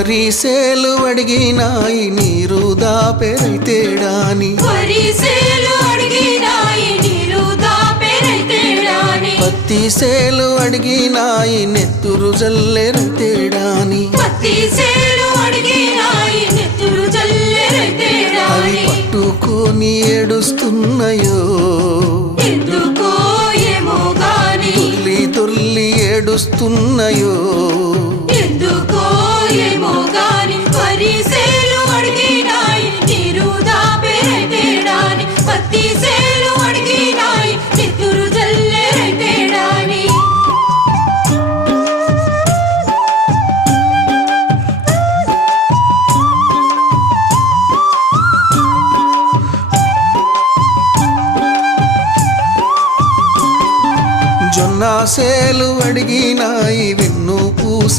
వరిసేలు అడిగినాయి నీరు దాపెరైతేడాని పత్తి సేలు అడిగినాయి నెత్తురు జల్లెరైతేడాని అవి పట్టుకొని ఏడుస్తున్నాయో తుల్లి తుల్లి ఏడుస్తున్నాయో జొన్న సేలు అడిగినాయి వెన్ను పూస